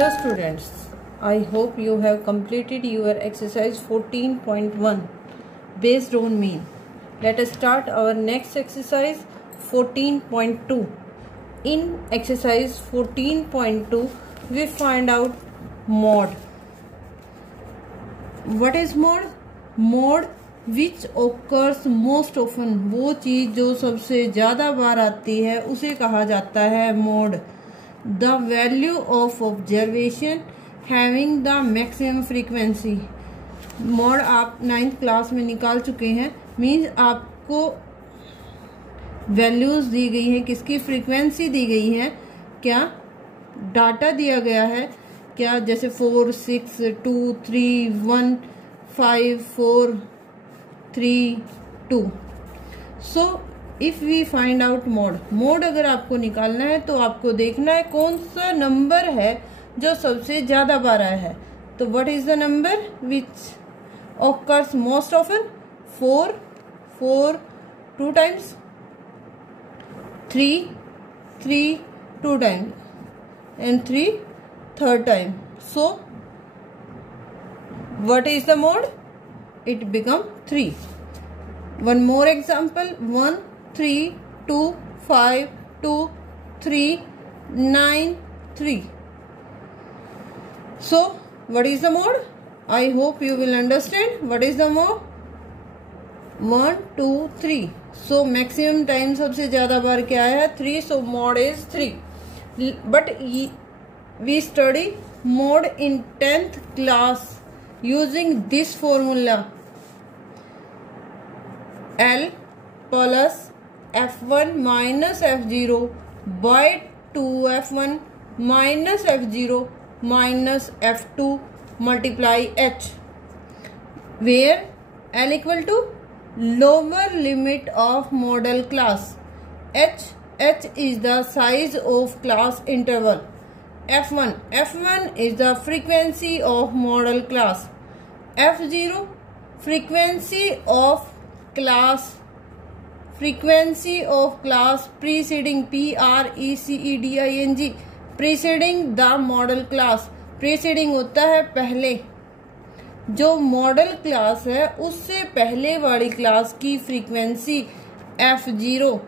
Hello students, I hope you have completed your exercise 14.1 based on mean. Let us start our next exercise 14.2. In exercise 14.2 we find out mode. What is mode? Mode which occurs most often, वो चीज़ जो सबसे ज़्यादा बार आती है उसे कहा जाता है mode. The value of observation having the maximum frequency. Mode आप 9th क्लास में निकाल चुके हैं. मीन्स आपको वैल्यूज दी गई है, किसकी फ्रीक्वेंसी दी गई है, क्या डाटा दिया गया है क्या, जैसे 4, 6, 2, 3, 1, 5, 4, 3, 2. So if we find out mode अगर आपको निकालना है तो आपको देखना है कौन सा नंबर है जो सबसे ज्यादा बार आया है. तो what is the number which occurs most often? 4 2 times, 3 2 times and 3 third time. So what is the mode? It become 3. One more example. 1 3 2 5 2 3 9 3. So what is the mode? I hope you will understand what is the mode. 1 2 3. So maximum time सबसे ज्यादा बार क्या है? 3. So mode is 3. But we study mode in 10th class using this formula: L plus F1 minus F0 by 2F1 minus F0 minus F2 multiply H, where L equal to lower limit of model class, H is the size of class interval, F1 is the frequency of model class, F0 frequency of class preceding, preceding preceding the model class. preceding होता है पहले, जो model class है उससे पहले वाली class की frequency F0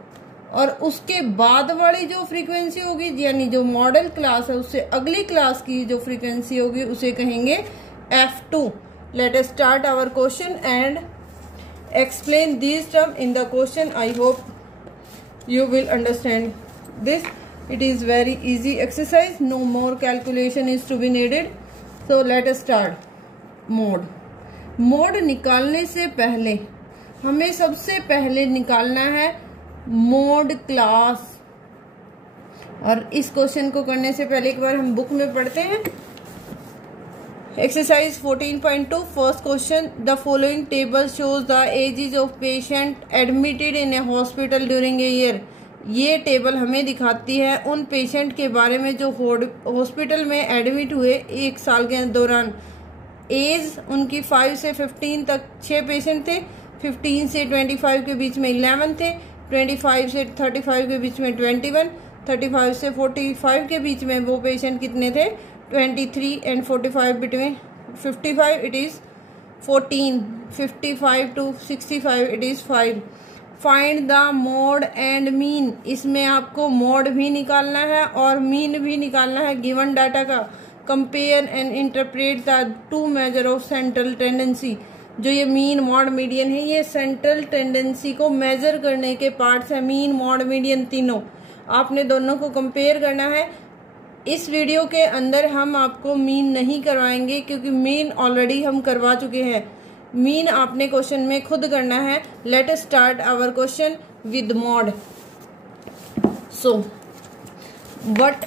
और उसके बाद वाली जो फ्रीक्वेंसी होगी, यानी जो मॉडल क्लास है उससे अगली क्लास की जो फ्रीक्वेंसी होगी उसे कहेंगे F2. Let us start our question and explain this term in the question. I hope you will understand this. It is very easy exercise. No more calculation is to be needed. So let us start. Mode निकालने से पहले हमें सबसे पहले निकालना है mode class. और इस क्वेश्चन को करने से पहले एक बार हम बुक में पढ़ते हैं. Exercise 14.2 first question. The following table shows the ages of patient admitted in a hospital during a year. ये टेबल हमें दिखाती है उन पेशेंट के बारे में जो हॉस्पिटल में एडमिट हुए एक साल के दौरान. एज उनकी 5 से 15 तक 6 पेशेंट थे. 15 से 25 के बीच में 11 थे. 25 से 35 के बीच में 21. 35 से 45 के बीच में वो पेशेंट कितने थे? 23. And 45 between 55 it is 14. 55 to 65 it is 5. Find the mode and mean. इसमें आपको मोड भी निकालना है और मीन भी निकालना है गिवन डाटा का. Compare and interpret the two measure of central tendency. जो ये मीन मॉड मीडियन है ये सेंट्रल टेंडेंसी को मेजर करने के पार्ट्स है. मीन मॉड मीडियन तीनों आपने दोनों को कंपेयर करना है. इस वीडियो के अंदर हम आपको मीन नहीं करवाएंगे क्योंकि मीन ऑलरेडी हम करवा चुके हैं. मीन आपने क्वेश्चन में खुद करना है. Let us start our question with mode. So what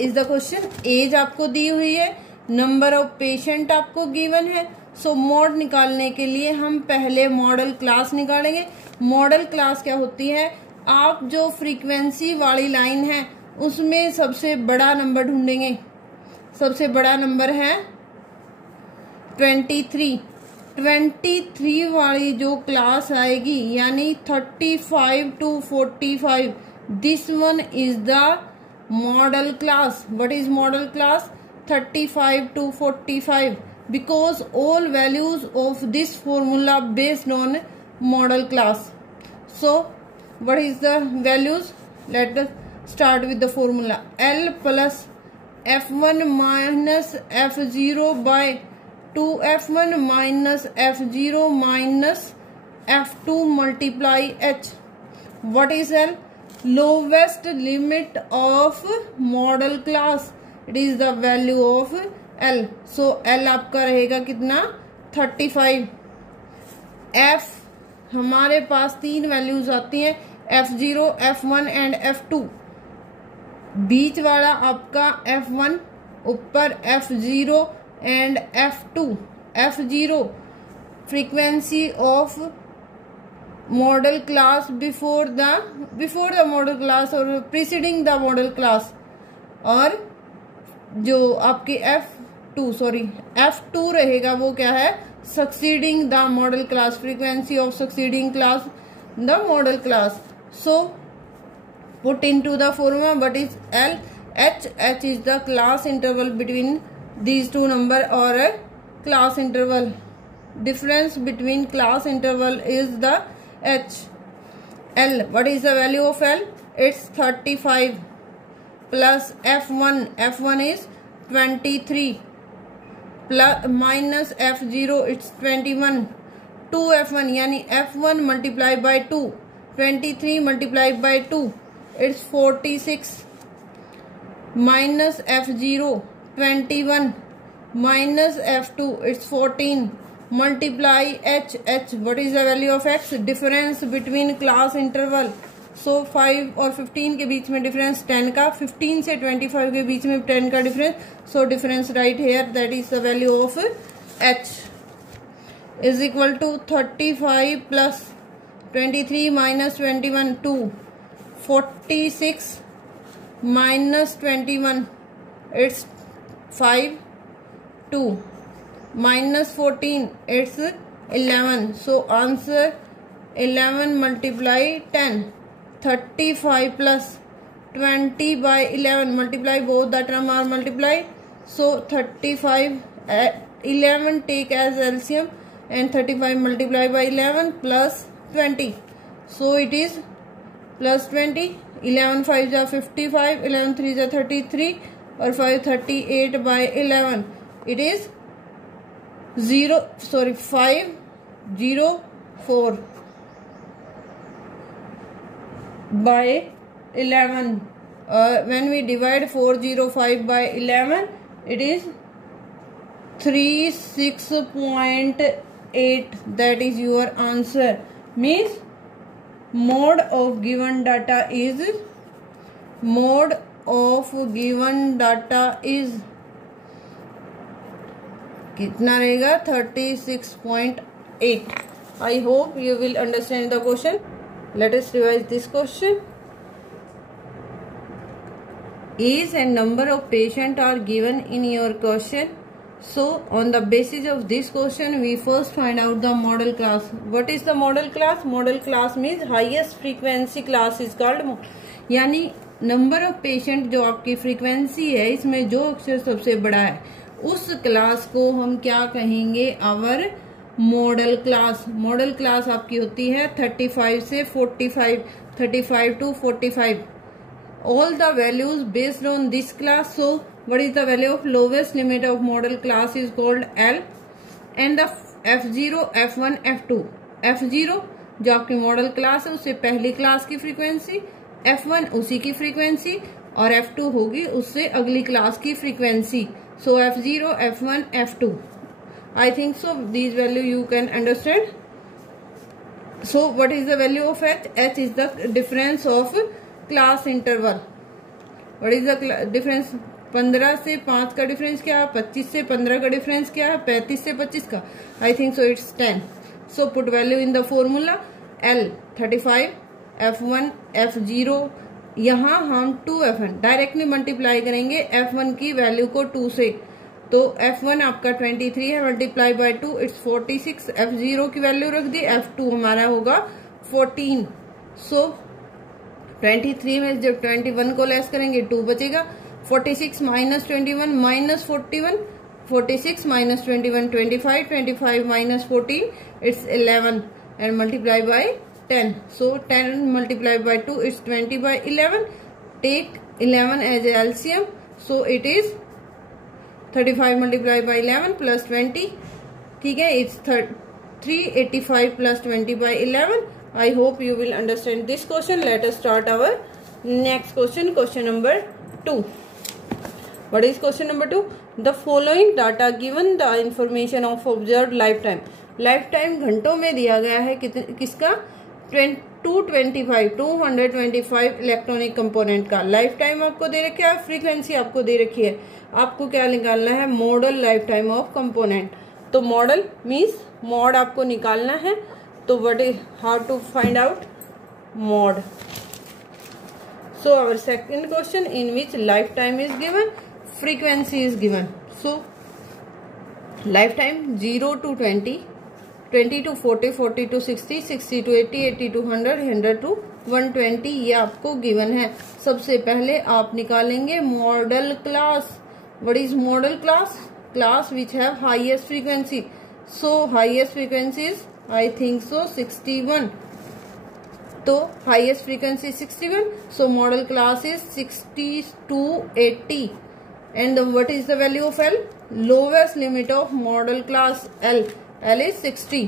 is the question? Age आपको दी हुई है, नंबर ऑफ पेशेंट आपको गिवन है. सो मोड निकालने के लिए हम पहले मॉडल क्लास निकालेंगे. मॉडल क्लास क्या होती है? आप जो फ्रीक्वेंसी वाली लाइन है उसमें सबसे बड़ा नंबर ढूंढेंगे. सबसे बड़ा नंबर है 23. 23 वाली जो क्लास आएगी यानी 35 to 45, this one is the model class. What is model class? 35 to 45 because all values of this formula based on model class. So what is the values? Let us start with the formula. L plus f1 minus f0 by 2f1 minus f0 minus f2 multiply h. What is L? Lowest limit of model class. It is the value of L. So L आपका रहेगा कितना? 35. F हमारे पास 3 values आती हैं, F0, F1 and F2. बीच वाला आपका F1, ऊपर F0 and F2. F0 frequency of model class before the model class और प्रीसीडिंग द मॉडल क्लास, और जो आपकी F2 रहेगा वो क्या है? Succeeding the model class, frequency of succeeding class the model class. So put into the formula. What is L? H is the class interval between these two number, or a class interval. Difference between class interval is the H. L, what is the value of L? It's 35 plus F1 is 23 plus minus F0, it's 21. 2F1 यानी F1 multiplied by 2, 23 multiplied by 2, it's 46. Minus F0 21 minus F2, it's 14. Multiply H. What is the value of X? Difference between class interval. So 5 और 15 के बीच में difference 10 का, 15 से 25 के बीच में 10 का difference. So difference right here, that is the value of H is equal to 35 plus 23 minus 21, 2. 46 minus 21, it's 5, 2. Minus 14, it's 11. So answer 11 multiply 10. 35 plus 20 by 11, multiply, both the term are multiplied. So 35, 11 take as LCM, and 35 multiply by 11 plus 20. So it is plus 20. 11 5 is 55, 11 3 is 33, और 5 38 by 11. It is 504 by 11. When we divide 405 by 11, it is 36.8. That is your answer. Means mode of given data is कितना रहेगा? 36.8. I hope you will understand the question. Let us revise this question. Age and number of patients are given in your question. So on the basis of this question, we first find out the model class. What is the model class? Model class means highest frequency class is called. यानी number of patient जो आपकी frequency है, इसमें जो अक्षर सबसे बड़ा है, उस क्लास को हम क्या कहेंगे? Our modal class. Modal class आपकी होती है 35 से 45, 35 to 45. All the values based on this class. So what is the value of lowest limit of model class is called L, and the F0, F1, F2. F0 जो आपकी model class है उससे पहली class की frequency, F1 उसी की frequency, और F2 होगी उससे अगली क्लास की frequency. So F0, F1, F2. I think so these value you can understand. So what is the value of H? H is the difference of class interval. What is the difference? 15 से 5 का difference क्या है? 25 से 15 का difference क्या है? 35 से 25 का. I think so it's 10. So put value in the formula. L 35, F1, F0. यहाँ हम 2F1 डायरेक्टली मल्टीप्लाई करेंगे F1 की वैल्यू को 2 से, तो F1 आपका 23 है, मल्टीप्लाई बाय 2 इट्स 46. F0 की वैल्यू रख दी, F2 हमारा होगा 14. सो 23 में जब 21 को लेस करेंगे 2 बचेगा, 46 minus 21 minus 41, 46 minus 21 25, 25 minus 14 it's 11 and multiply by 10. So 10 multiplied by 2 is 20 by 11. Take 11 as a LCM, so it is 35 multiplied by 11 plus 20. ठीक है, it's 385 plus 20 by 11. I hope you will understand this question. Let us start our next question. Question number 2. What is question number 2? The following data given the information of observed lifetime. Lifetime घंटों में दिया गया है किसका? 225 electronic component का life time आपको दे रखा है, फ्रीक्वेंसी आपको दे रखी है. आपको क्या निकालना है? Modal lifetime of component. तो मॉडल मीन्स मॉड आपको निकालना है. तो what is how to find out mode? So our second question in which lifetime is given, frequency is given. So lifetime 0 to 20, 20 to 40, 40 to 60, 60 to 80, 80 to 100, 100 to 120 ये आपको given है. सबसे पहले आप निकालेंगे modal class. What is model class? Class which have highest frequency. So highest frequency is I think सो 61. तो highest frequency 61. So model class is 60 to 80. And what is the value of L? Lowest limit of model class L. L is 60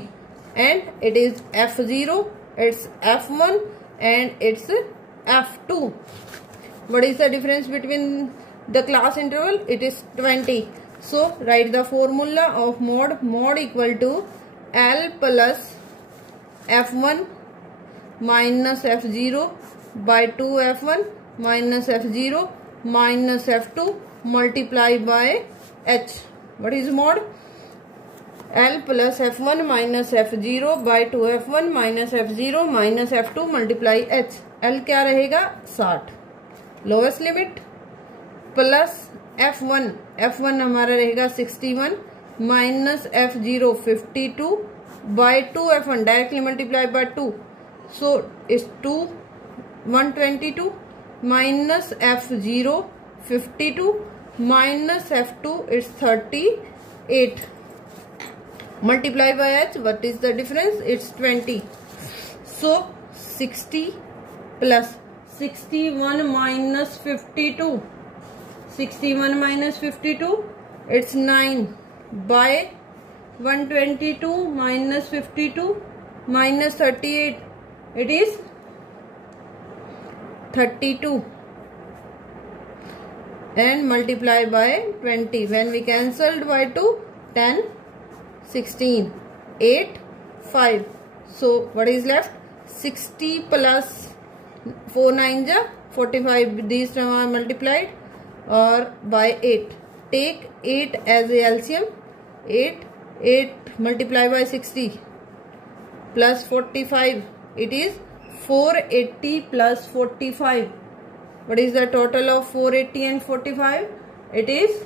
and it is F0, it's F1 and it's F2. What is the difference between the class interval? It is 20. So write the formula of mod. Mod equal to L plus F1 minus F0 by 2F1 minus F0 minus F2 multiply by H. What is mod? L plus F1 minus F0 by 2F1 minus F0 minus F2 multiply H. L क्या रहेगा? 60 lowest limit plus F1. F1 हमारा रहेगा 61 minus F0 52 by 2F1 directly multiply by 2. So is 122 minus F0 52 minus F2 is 38. Multiply by H. What is the difference? It's 20. So 60 plus 61 minus 52. 61 minus 52. It's 9 by 122 minus 52 minus 38. It is 32. And multiply by 20. When we cancelled by 2, 10, 16, 8, 5. So what is left? 60 plus 4 9 ja 45. These terms are multiplied or by 8. Take 8 as a LCM. 8 multiply by 60 plus 45. It is 480 plus 45. What is the total of 480 and 45? It is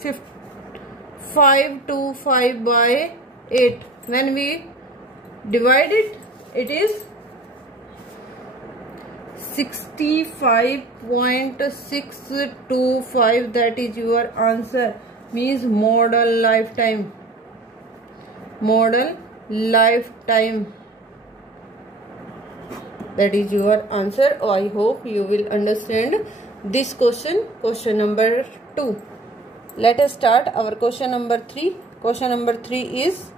525 by 8. When we divide it, it is 65.625. That is your answer. Means model lifetime. Model lifetime. That is your answer. I hope you will understand this question. Question number 2. Let us start our question number 3. Question number 3 is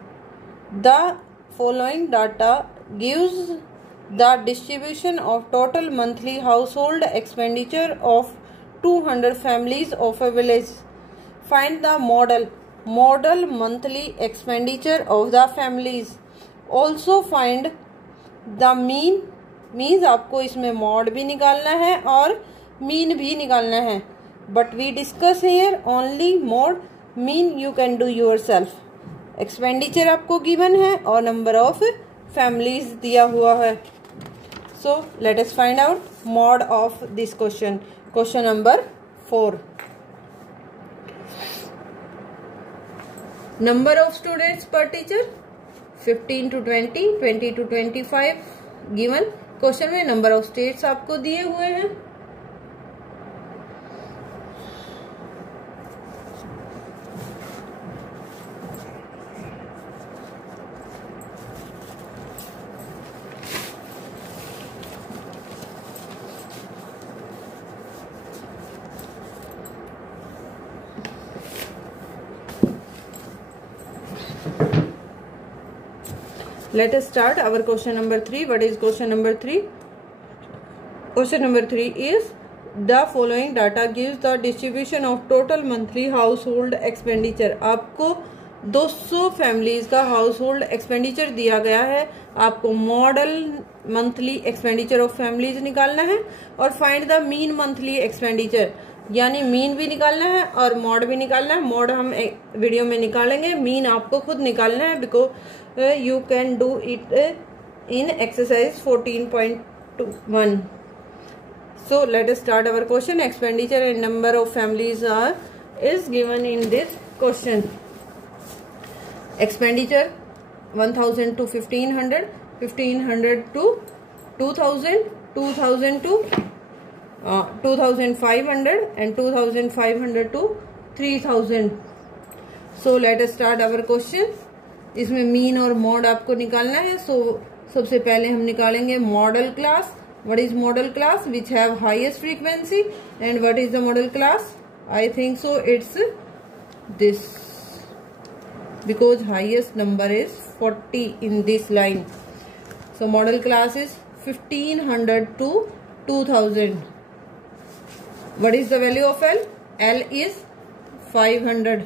the following data gives the distribution of total monthly household expenditure of 200 families of a village. Find the model monthly expenditure of the families. Also find the mean. Means आपको इसमें mod भी निकालना है और mean भी निकालना है. But we discuss here only mode. Mean you can do yourself. Expenditure आपको गिवन है और नंबर ऑफ फैमिलीज दिया हुआ है. So let us find out mode of this question. Question number 4. Number of students per teacher 15 to 20, 20 to 25 given. Question में number of states आपको दिए हुए हैं. Let us start our question number 3. What is question number 3? Question number 3 is the following data gives the distribution of total monthly household expenditure. आपको 200 families का house hold expenditure दिया गया है. आपको model monthly expenditure of families निकालना है और find the mean monthly expenditure, यानी मीन भी निकालना है और मॉड भी निकालना है. मॉड हम वीडियो में निकालेंगे, मीन आपको खुद निकालना है because you can do it in exercise 14.1. So let us start our question. Expenditure and number of families is given in this question. Expenditure 1000 to 1500, 1500 to 2000, 2000 to 2500 and 2500 to 3000. So let us start our question. इसमें mean और mod आपको निकालना है. So सबसे पहले हम निकालेंगे modal class. What is model class? Which have highest frequency. And what is the model class? I think so it's this, because highest number is 40 in this line. So model class is 1500 to 2000. What is the value of L? L is 500.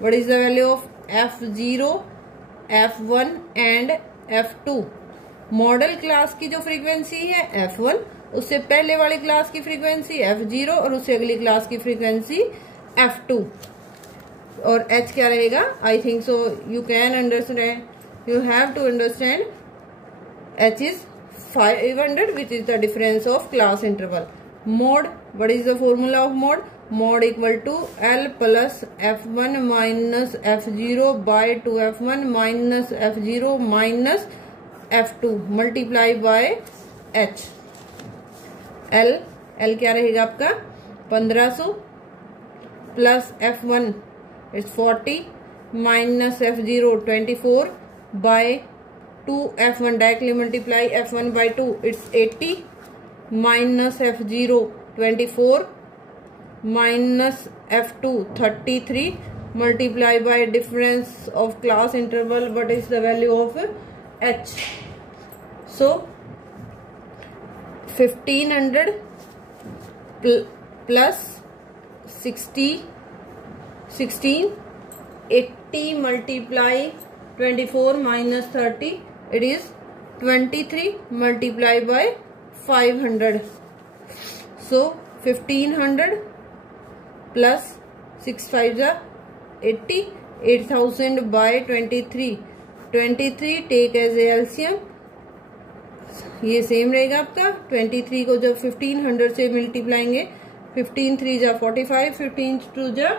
What is the value of F0, F1 and F2? Model class की जो frequency है F1, उससे पहले वाली class की frequency F0 और उससे अगली क्लास की फ्रीक्वेंसी F2. और H क्या रहेगा? I think so you can understand, you have to understand. H is 500 which is the difference of class interval. Mod, what is the formula of mod? Mod equal to L plus F1 minus F0 by 2F1 minus F0 minus F2 multiply by H. L क्या रहेगा आपका? 1500 plus F1 is 40 minus F0 24 by 2F1 directly multiply F1 by 2, it's 80 minus F0 24 minus F2 33 multiply by difference of class interval. What is the value of H? So 1500 plus 16 80 multiply 24 minus 30, it is 23 multiply by 500. So 1500 plus 6 5 is 80, 8000 by 23, 23 take as a LCM. ये same रहेगा आपका. 23 को जब 1500 से मल्टीप्लाएंगे, 15 3 जा 45, 15 2 जा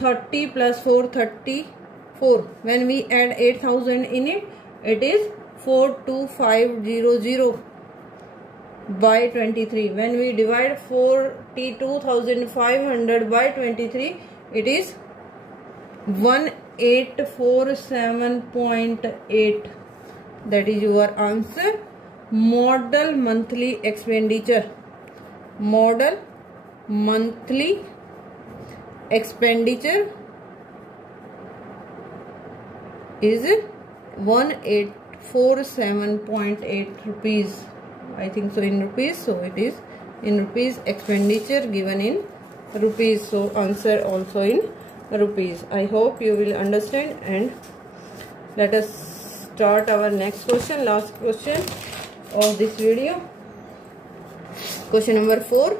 30 plus 4 34. When we add 8000 in it, it is 42500 by 23. When we divide 42,500 by 23, it is 1847.8. That is your answer. Model monthly expenditure. Model monthly expenditure is 1847.8 rupees. I think so in rupees. So it is in rupees. Expenditure given in rupees. So answer also in rupees. I hope you will understand. And let us start our next question, last question of this video. Question number 4.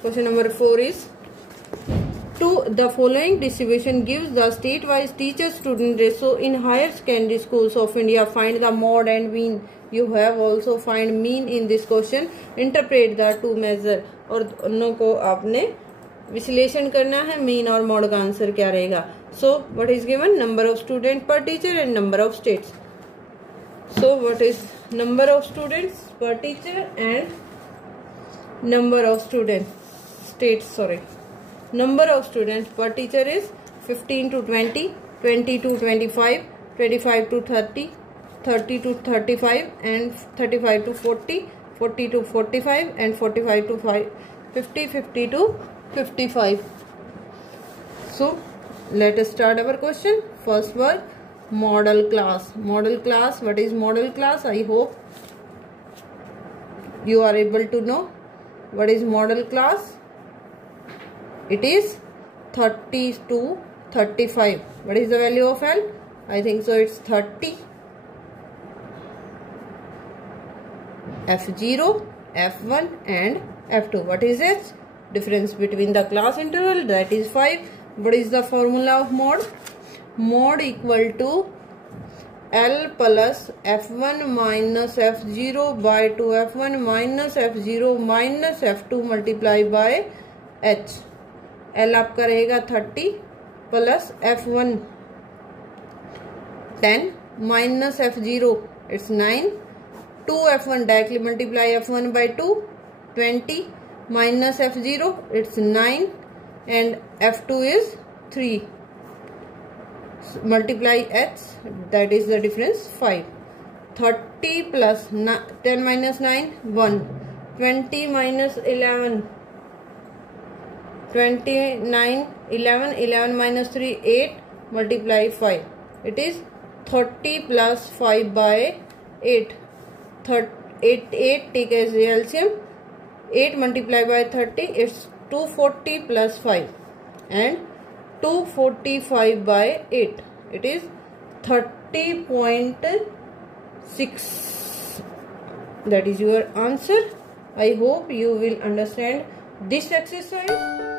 Question number 4 is, to the following distribution gives the state-wise teacher-student ratio in higher secondary schools of India. Find the mode and mean. You have also find mean in this question. Interpret the two measure. और दोनों को आपने विश्लेषण करना है. Mean और mod का answer क्या रहेगा? So what is given? Number of students per teacher and number of states. So what is number of students per teacher and number of students states? Sorry, number of students per teacher is 15 to 20, 20 to 25, 25 to 30, 30 to 35 and 35 to 40, 40 to 45 and 45 to 50, 50 to 55. So let us start our question. First word, model class. Model class, what is model class? I hope you are able to know what is model class. It is 30 to 35. What is the value of L? I think so it's 30. F0, F1 and F2. What is its difference between the class interval? That is 5. What is the formula of mod? Mod equal to L plus F1 minus F0 by 2 F1 minus F0 minus F2 multiply by H. L आपका रहेगा 30 plus F1 10 minus F0 it's 9. 2 F1 directly multiply F1 by 2 20 minus F0 it's 9 and F2 is 3. Multiply H, that is the difference 5. 30 plus 10 minus 9 1. 20 minus 11 29 11 11 minus 3 8 multiply 5. It is 30 plus 5 by 8. 8 take as LCM. 8 multiplied by 30 it's 240 plus 5 and 245 by 8. It is 30.6. That is your answer. I hope you will understand this exercise.